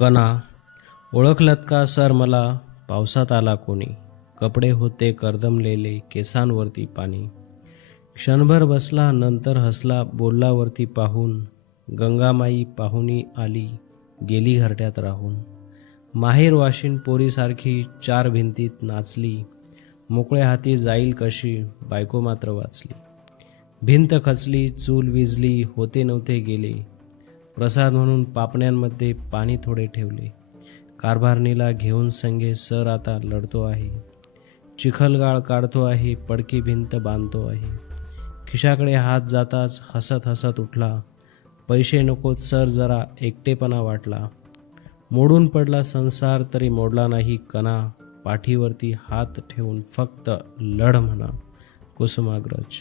कणा. ओळखलत का सर मला, पावसात आला कोणी, कपडे होते करदमलेले, केसांवरती पाणी. क्षणभर बसला, नंतर हसला, बोलला वरती पाहून, गंगामाई पाहुणी आली, गेली घरट्यात राहून. माहेर वाशिन पोरीसारखी चार भिंतीत नाचली, मोकळ्या हाती जाईल कशी, बायको मात्र वाचली. भिंत खचली, चूल विजली, होते नव्हते गेले, प्रसाद म्हणून पापण्यांमध्ये पाणी थोडे ठेवले. कारभारणीला घेऊन संगे सर आता लढतो आहे, चिखलगाळ काढतो आहे, पडकी भिंत बांधतो आहे. खिशाकडे हात जाताच हसत हसत उठला, पैसे नकोत सर जरा एकटेपणा वाटला. मोडून पडला संसार तरी मोडला नाही कणा, पाठीवरती हात ठेवून फक्त लढ म्हणा कुसुमाग्रज.